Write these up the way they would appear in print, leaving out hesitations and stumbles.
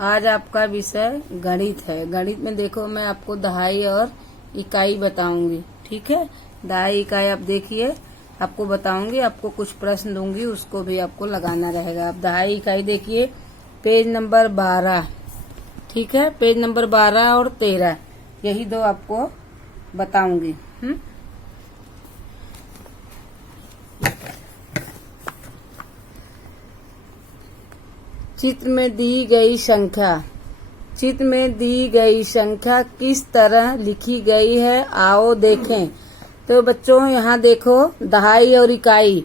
आज आपका विषय गणित है। गणित में देखो मैं आपको दहाई और इकाई बताऊंगी, ठीक है। दहाई इकाई आप देखिए, आपको बताऊंगी, आपको कुछ प्रश्न दूंगी, उसको भी आपको लगाना रहेगा। आप दहाई इकाई देखिए, पेज नंबर 12, ठीक है। पेज नंबर 12 और 13 यही दो आपको बताऊंगी। चित्र में दी गई संख्या किस तरह लिखी गई है, आओ देखें। तो बच्चों यहाँ देखो दहाई और इकाई,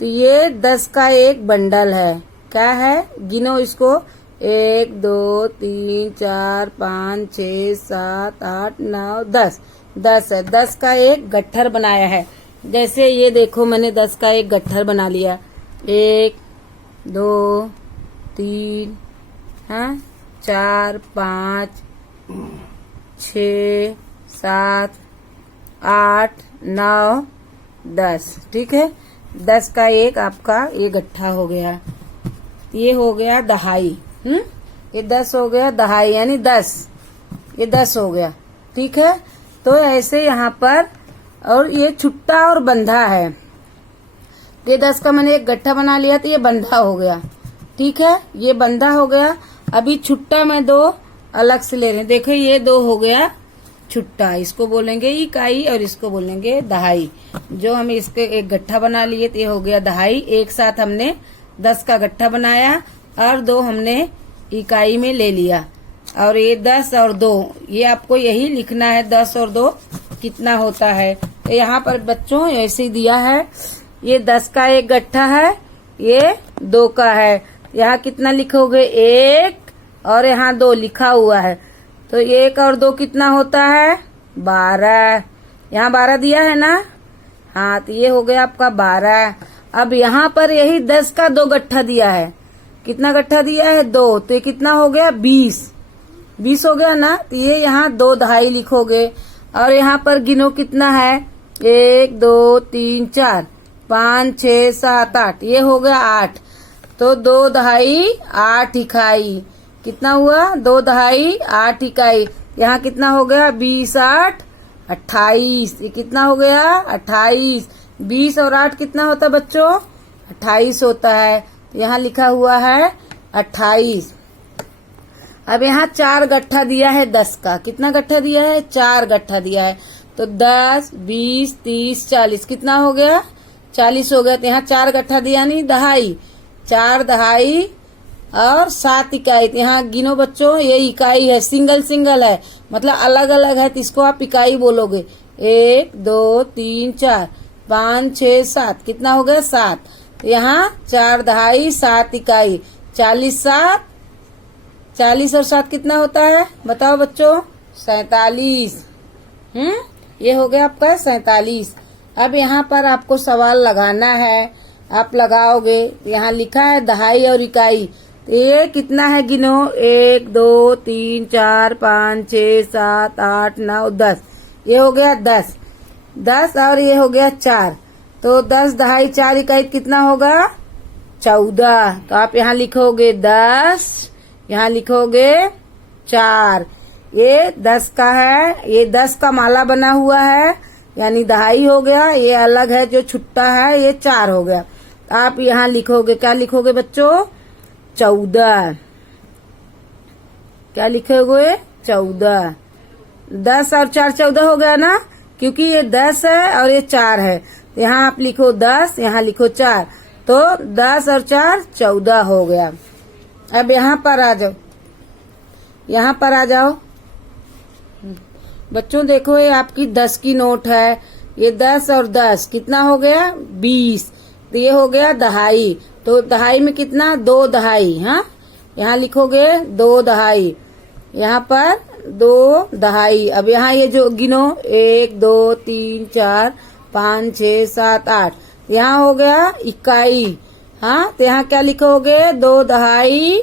तो ये 10 का एक बंडल है। क्या है, गिनो इसको, 1 2 3 4 5 6 7 8 9 10 10 है। 10 का एक गट्ठर बनाया है। जैसे ये देखो मैंने 10 का एक गट्ठर बना लिया, 1 2 3 4 5 6 7 8 9 10, ठीक है। 10 का एक आपका ये गट्ठा हो गया। ये हो गया दहाई। ये 10 हो गया दहाई, यानी 10, ये 10 हो गया, ठीक है। तो ऐसे यहाँ पर, और ये छुट्टा और बंधा है। ये 10 का मैंने एक गट्ठा बना लिया, तो ये बंधा हो गया, ठीक है। ये बंधा हो गया। अभी छुट्टा में दो अलग से ले रहे हैं। देखो ये 2 हो गया छुट्टा, इसको बोलेंगे इकाई और इसको बोलेंगे दहाई। जो हम इसके एक गट्ठा बना लिए, तो ये हो गया दहाई। एक साथ हमने 10 का गट्ठा बनाया और 2 हमने इकाई में ले लिया। और ये 10 और 2, ये आपको यही लिखना है, 10 और 2 कितना होता है। तो यहाँ पर बच्चों ऐसे ही दिया है, ये 10 का एक गट्ठा है, ये 2 का है। यहाँ कितना लिखोगे, 1 और यहाँ 2 लिखा हुआ है। तो 1 और 2 कितना होता है, 12। यहाँ 12 दिया है ना, हाँ, तो ये हो गया आपका 12। अब यहाँ पर यही 10 का 2 गट्ठा दिया है। कितना गट्ठा दिया है, 2, तो ये कितना हो गया, 20 हो गया ना। तो ये यहाँ 2 दहाई लिखोगे। और यहाँ पर गिनो कितना है, 1 2 3 4 5 6 7 8, ये हो गया 8। तो 2 दहाई 8 इकाई। कितना हुआ, 2 दहाई 8 इकाई। यहाँ कितना हो गया, 20 8 28, ये कितना हो गया, 28। 20 और 8 कितना होता है बच्चों, 28 होता है। तो यहाँ लिखा हुआ है 28। अब यहाँ 4 गट्ठा दिया है 10 का। कितना गट्ठा दिया है, 4 गट्ठा दिया है। तो 10 20 30 40, कितना हो गया, 40 हो गया। तो यहाँ 4 गट्ठा दिया नहीं, दहाई, 4 दहाई और 7 इकाई। यहाँ गिनो बच्चों, ये इकाई है, सिंगल है, मतलब अलग अलग है, तो इसको आप इकाई बोलोगे। 1 2 3 4 5 6 7, कितना हो गया, 7। तो यहाँ 4 दहाई 7 इकाई, 40 7, 40 और 7 कितना होता है, बताओ बच्चों, 47। ये हो गया आपका 47। अब यहाँ पर आपको सवाल लगाना है, आप लगाओगे। यहाँ लिखा है दहाई और इकाई, ये कितना है गिनो, 1 2 3 4 5 6 7 8 9 10, ये हो गया 10 और ये हो गया 4। तो 10 दहाई 4 इकाई कितना होगा, 14। तो आप यहाँ लिखोगे 10, यहाँ लिखोगे 4। ये 10 का है, ये 10 का माला बना हुआ है, यानी दहाई हो गया। ये अलग है, जो छुट्टा है, ये 4 हो गया। तो आप यहाँ लिखोगे, क्या लिखोगे बच्चों, 14। क्या लिखोगे, 14। 10 और 4 14 हो गया ना, क्योंकि ये 10 है और ये 4 है। यहाँ आप लिखो 10, यहाँ लिखो 4, तो 10 और 4 14 हो गया। अब यहाँ पर आ जाओ, यहाँ पर आ जाओ बच्चों। देखो ये आपकी 10 की नोट है, ये 10 और 10 कितना हो गया, 20। तो ये हो गया दहाई। तो दहाई में कितना, 2 दहाई। हाँ, यहाँ लिखोगे 2 दहाई, यहाँ पर 2 दहाई। अब यहाँ ये जो गिनो, 1 2 3 4 5 6 7 8, यहाँ हो गया इकाई। हाँ, तो यहाँ क्या लिखोगे, 2 दहाई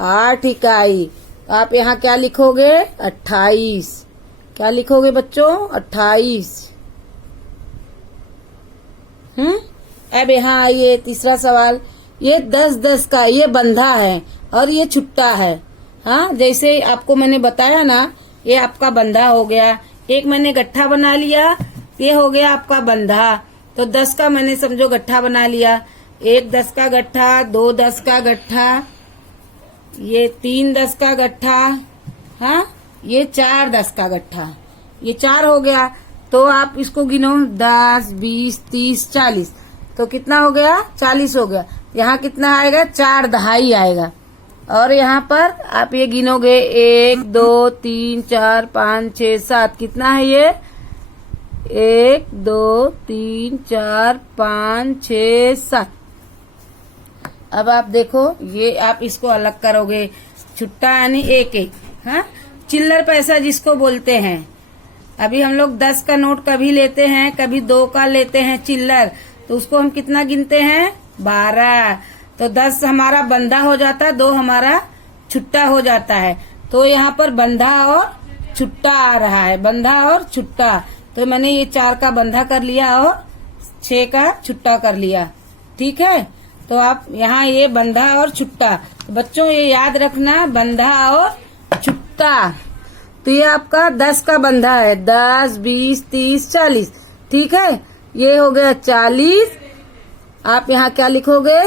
8 इकाई। तो आप यहाँ क्या लिखोगे, 28। क्या लिखोगे बच्चों, 28। अब यहाँ आइए तीसरा सवाल। ये 10 10 का ये बंधा है और ये छुट्टा है। हाँ, जैसे आपको मैंने बताया ना, ये आपका बंधा हो गया। एक मैंने गट्ठा बना लिया, ये हो गया आपका बंधा। तो 10 का मैंने समझो गट्ठा बना लिया। 1 10 का गट्ठा, 2 10 का गट्ठा, ये 3 10 का गट्ठा, हाँ, ये 4 10 का गट्ठा, ये 4 हो गया। तो आप इसको गिनो, 10 20 30 40, तो कितना हो गया? 40 हो गया। यहाँ कितना आएगा? 4 दहाई आएगा। और यहाँ पर आप ये गिनोगे, 1 2 3 4 5 6 7, कितना है ये? 1 2 3 4 5 6 7। अब आप देखो, ये आप इसको अलग करोगे, छुट्टा यानी 1 1, हाँ, चिल्लर पैसा जिसको बोलते हैं। अभी हम लोग 10 का नोट कभी लेते हैं, कभी 2 का लेते हैं चिल्लर, तो उसको हम कितना गिनते हैं? 12। तो 10 हमारा बंधा हो जाता है, 2 हमारा छुट्टा हो जाता है। तो यहाँ पर बंधा और छुट्टा आ रहा है, बंधा और छुट्टा। तो मैंने ये 4 का बंधा कर लिया और 6 का छुट्टा कर लिया, ठीक है। तो आप यहाँ ये बंधा और छुट्टा, तो बच्चों ये याद रखना, बंधा और छुट्टा। तो ये आपका 10 का बंधा है, 10 20 30 40, ठीक है। ये हो गया 40। आप यहाँ क्या लिखोगे?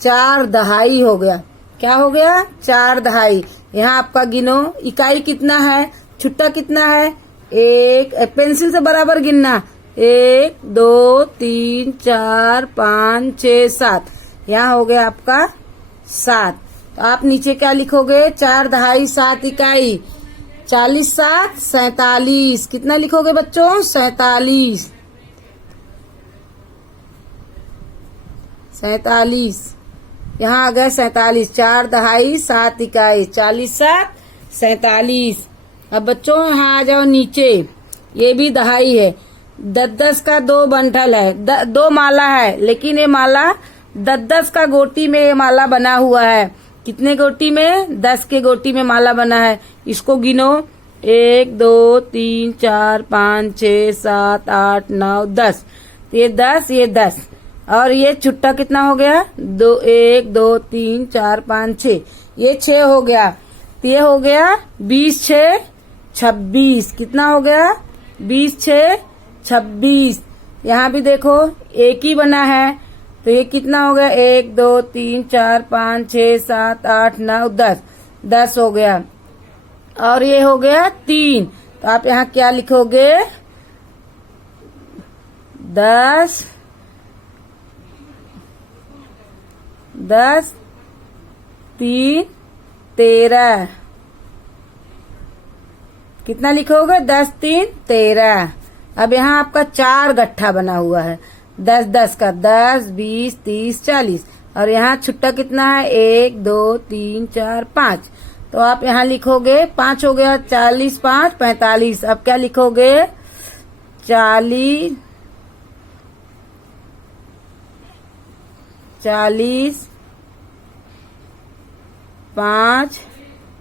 4 दहाई हो गया। क्या हो गया? 4 दहाई। यहाँ आपका गिनो, इकाई कितना है, छुट्टा कितना है? 1, पेंसिल से बराबर गिनना, 1 2 3 4 5 6 7। यहाँ हो गया आपका 7। तो आप नीचे क्या लिखोगे? 4 दहाई 7 इकाई, 40 7 47। कितना लिखोगे बच्चों? 47। 47 यहाँ आ गया 47। 4 दहाई 7 इकाई, 40 7 47। अब बच्चों यहाँ आ जाओ नीचे, ये भी दहाई है। 10 10 का 2 बंडल है, 2 माला है, लेकिन ये माला 10 10 का गोटी में ये माला बना हुआ है। कितने गोटी में? 10 के गोटी में माला बना है। इसको गिनो, 1 2 3 4 5 6 7 8 9 10। ये 10, ये 10। और ये छुट्टा कितना हो गया? 2 1 2 3 4 5 6, ये 6 हो गया। तो ये हो गया 20 6 26। कितना हो गया? 20 6 26। यहाँ भी देखो एक ही बना है, तो ये कितना हो गया? 1 2 3 4 5 6 7 8 9 10, 10 हो गया। और ये हो गया 3। तो आप यहाँ क्या लिखोगे? 10 10 3 13। कितना लिखोगे? 10 3 13। अब यहाँ आपका 4 गट्ठा बना हुआ है, 10 10 का, 10 20 30 40। और यहाँ छुट्टा कितना है? 1 2 3 4 5। तो आप यहाँ लिखोगे, 5 हो गया, 40 5 45। अब क्या लिखोगे? 40 5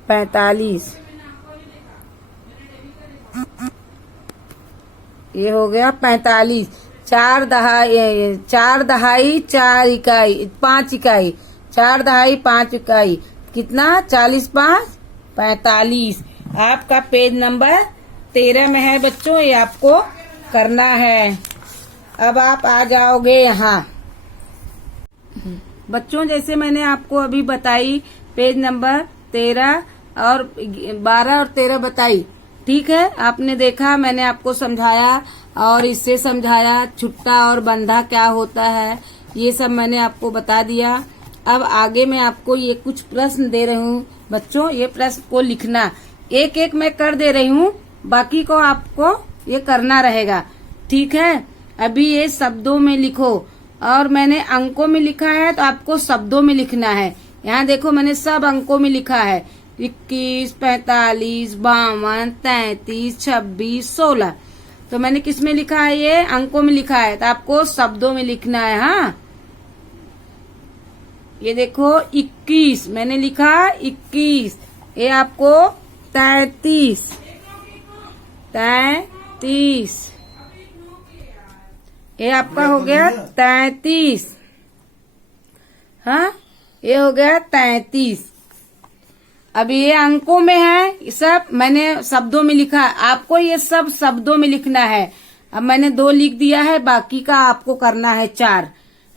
45। ये हो गया 45। 4 दहाई 4 इकाई 5 इकाई, 4 दहाई 5 इकाई, कितना? 40 5 45। आपका पेज नंबर 13 में है बच्चों, ये आपको करना है। अब आप आ जाओगे यहाँ बच्चों, जैसे मैंने आपको अभी बताई, पेज नंबर 13 और 12 और 13 बताई, ठीक है। आपने देखा, मैंने आपको समझाया और इससे समझाया छुट्टा और बंधा क्या होता है, ये सब मैंने आपको बता दिया। अब आगे मैं आपको ये कुछ प्रश्न दे रही हूँ बच्चों, ये प्रश्न को लिखना, एक एक मैं कर दे रही हूँ, बाकी को आपको ये करना रहेगा, ठीक है। अभी ये शब्दों में लिखो, और मैंने अंकों में लिखा है तो आपको शब्दों में लिखना है। यहाँ देखो मैंने सब अंकों में लिखा है, 21 45 52 33 26 16। तो मैंने किस में लिखा है? ये अंकों में लिखा है, तो आपको शब्दों में लिखना है। हाँ, ये देखो 21 मैंने लिखा, 21। ये आपको 33 33, ये आपका हो गया 33। हाँ, ये हो गया 33। अब ये अंकों में है, ये सब मैंने शब्दों में लिखा है, आपको ये सब शब्दों में लिखना है। अब मैंने 2 लिख दिया है, बाकी का आपको करना है 4।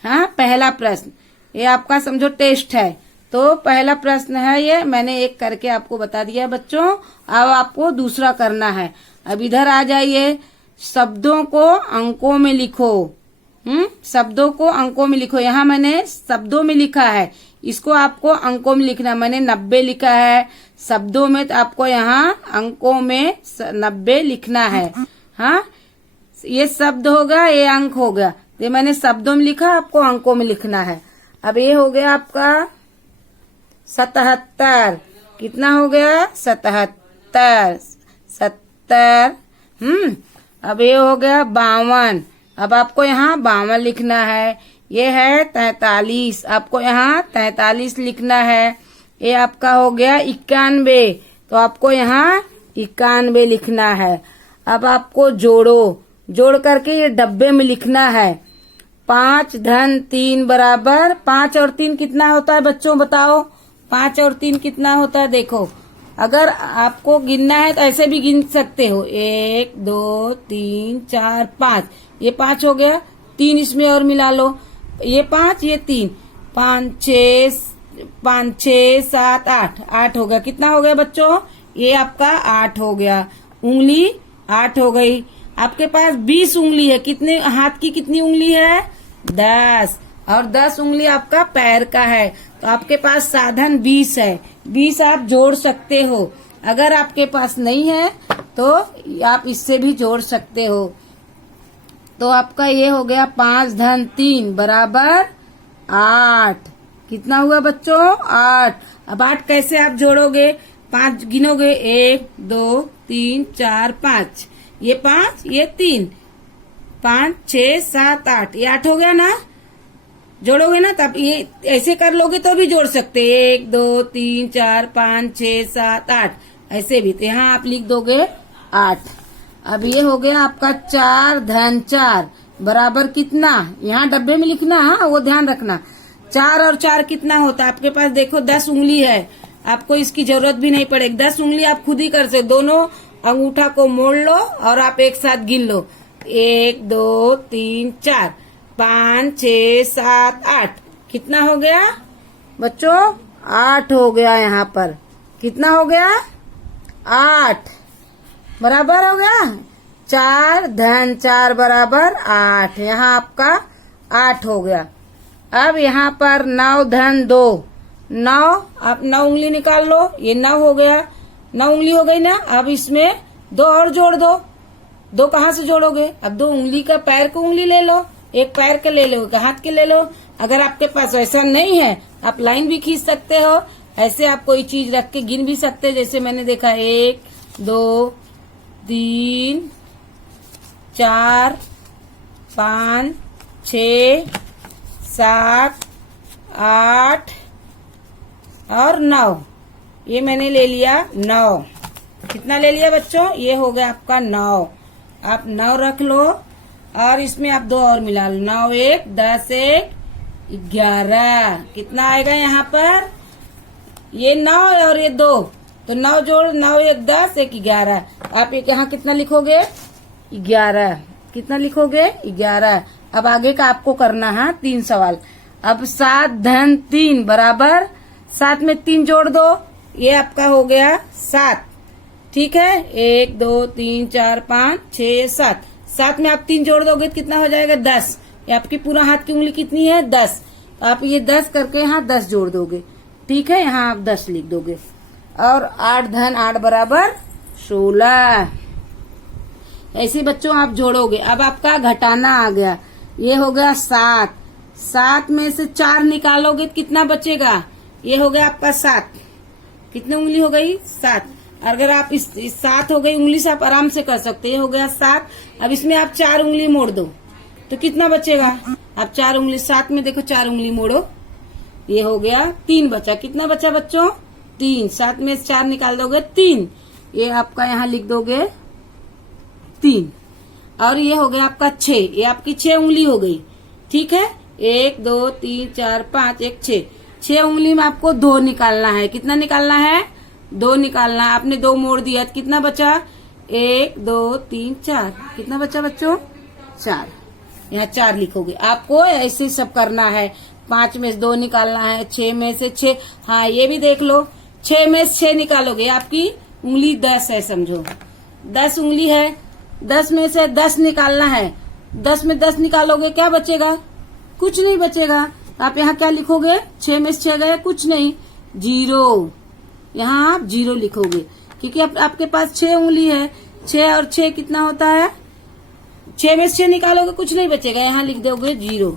हाँ, पहला प्रश्न ये आपका समझो टेस्ट है, तो पहला प्रश्न है ये, मैंने एक करके आपको बता दिया बच्चों। अब आपको दूसरा करना है। अब इधर आ जाइए, शब्दों को अंकों में लिखो। शब्दों को अंकों में लिखो। यहाँ मैंने शब्दों में लिखा है, इसको आपको अंकों में लिखना है। मैंने 90 लिखा है शब्दों में, तो आपको यहाँ अंकों में 90 लिखना है। हाँ, ये शब्द होगा, ये अंक हो गया। ये मैंने शब्दों में लिखा, आपको अंकों में लिखना है। अब ये हो गया आपका 77। कितना हो गया? 77। 70। अब ये हो गया 52। अब आपको यहाँ 52 लिखना है। ये है 43, आपको यहाँ 43 लिखना है। ये आपका हो गया 91, तो आपको यहाँ 91 लिखना है। अब आपको जोड़ करके ये डब्बे में लिखना है। 5 धन 3 बराबर 5 और 3 कितना होता है बच्चों, बताओ? 5 और 3 कितना होता है? देखो, अगर आपको गिनना है तो ऐसे भी गिन सकते हो। 1 2 3 4 5, ये 5 हो गया। 3 इसमें और मिला लो, ये 5 ये 3, 5 6 7 8 हो गया। कितना हो गया बच्चों? ये आपका 8 हो गया। उंगली 8 हो गई। आपके पास 20 उंगली है। कितने हाथ की कितनी उंगली है? 10। और 10 उंगली आपका पैर का है, तो आपके पास साधन 20 है। 20 आप जोड़ सकते हो। अगर आपके पास नहीं है तो आप इससे भी जोड़ सकते हो। तो आपका ये हो गया 5 धन 3 बराबर 8। कितना हुआ बच्चों? 8। अब 8 कैसे आप जोड़ोगे? 5 गिनोगे, 1 2 3 4 5, ये 5 ये 3, 5 6 7 8, ये 8 हो गया ना? जोड़ोगे ना, तब ये ऐसे कर लोगे तो भी जोड़ सकते। 1 2 3 4 5 6 7 8, ऐसे भी। तो यहाँ आप लिख दोगे 8। अब ये हो गया आपका 4 धन 4 बराबर कितना? यहाँ डब्बे में लिखना, हाँ वो ध्यान रखना। 4 और 4 कितना होता है? आपके पास देखो 10 उंगली है, आपको इसकी जरूरत भी नहीं पड़ेगी। 10 उंगली आप खुद ही कर सकते। दोनों अंगूठा को मोड़ लो और आप एक साथ गिन लो। 1 2 3 4 5 6 7 8, कितना हो गया बच्चों? 8 हो गया। यहाँ पर कितना हो गया? 8 बराबर हो गया। 4 धन 4 बराबर 8, यहाँ आपका 8 हो गया। अब यहाँ पर 9 धन 2, 9, आप 9 उंगली निकाल लो, ये 9 हो गया। 9 उंगली हो गई ना? अब इसमें 2 और जोड़ दो। 2 कहाँ से जोड़ोगे? अब 2 उंगली का पैर को उंगली ले लो, एक पैर के ले लो, एक हाथ के ले लो। अगर आपके पास ऐसा नहीं है, आप लाइन भी खींच सकते हो। ऐसे आप कोई चीज रख के गिन भी सकते हैं। जैसे मैंने देखा 1 2 3 4 5 6 7 8 और 9, ये मैंने ले लिया 9। कितना ले लिया बच्चों? ये हो गया आपका 9। आप 9 रख लो और इसमें आप 2 और मिला लो। 9 1 10 1 11, कितना आएगा यहाँ पर? ये 9 और ये 2, तो 9 जोड़ 9 1 10 1 11। आप एक यहाँ कितना लिखोगे? 11। कितना लिखोगे? 11। अब आगे का आपको करना है 3 सवाल। अब 7 धन 3 बराबर 7 में 3 जोड़ दो, ये आपका हो गया 7। ठीक है, 1 2 3 4 5 6 7, 7 में आप 3 जोड़ दोगे तो कितना हो जाएगा? 10। ये आपकी पूरा हाथ की उंगली कितनी है? 10। आप ये 10 करके यहाँ 10 जोड़ दोगे। ठीक है, यहाँ आप 10 लिख दोगे। और 8 धन 8 बराबर 16। ऐसे बच्चों आप जोड़ोगे। अब आपका घटाना आ गया, ये हो गया 7। 7 में से 4 निकालोगे तो कितना बचेगा? ये हो गया आपका 7। कितनी उंगली हो गई? 7। अगर आप इस 7 हो गई उंगली से आप आराम से कर सकते हैं। ये हो गया 7। अब इसमें आप 4 उंगली मोड़ दो तो कितना बचेगा? आप 4 उंगली 7 में देखो 4 उंगली मोड़ो, ये हो गया 3 बचा। कितना बचा बच्चों? 3। 7 में 4 निकाल दोगे 3, ये आपका यहाँ लिख दोगे 3। और ये हो गया आपका 6, ये आपकी 6 उंगली हो गई। ठीक है, 1 2 3 4 5 1 6, 6 उंगली में आपको 2 निकालना है। कितना निकालना है? 2 निकालना है। आपने 2 मोड़ दिया तो कितना बचा? 1 2 3 4। कितना बचा बच्चों? 4। यहाँ 4 लिखोगे। आपको ऐसे सब करना है। 5 में से 2 निकालना है, 6 में से 6। हाँ ये भी देख लो, 6 में से 6 निकालोगे। आपकी उंगली 10 है, समझो 10 उंगली है। 10 में से 10 निकालना है। 10 में 10 निकालोगे, क्या बचेगा? कुछ नहीं बचेगा। आप यहाँ क्या लिखोगे? 6 में से 6 गए, कुछ नहीं, 0। यहाँ आप 0 लिखोगे क्योंकि आपके पास 6 उंगली है। 6 और 6 कितना होता है? 6 में से 6 निकालोगे, कुछ नहीं बचेगा। यहाँ लिख दोगे 0।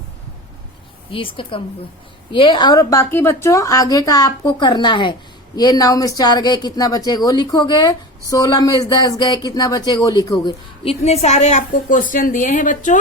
ये इसका कम होगा ये। और बाकी बच्चों आगे का आपको करना है। ये 9 में से 4 गए, कितना बचेगा वो लिखोगे। 16 में से 10 गए, कितना बचेगा वो लिखोगे। इतने सारे आपको क्वेश्चन दिए हैं बच्चों।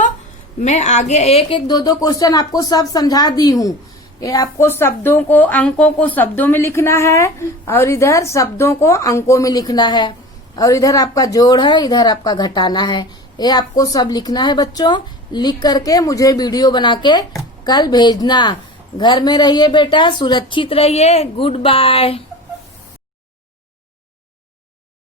मैं आगे 1-1 2-2 क्वेश्चन आपको सब समझा दी हूँ। ये आपको शब्दों को, अंकों को शब्दों में लिखना है और इधर शब्दों को अंकों में लिखना है और इधर आपका जोड़ है, इधर आपका घटाना है। ये आपको सब लिखना है बच्चों। लिख करके मुझे वीडियो बना के कल भेजना। घर में रहिए बेटा, सुरक्षित रहिए। Good bye.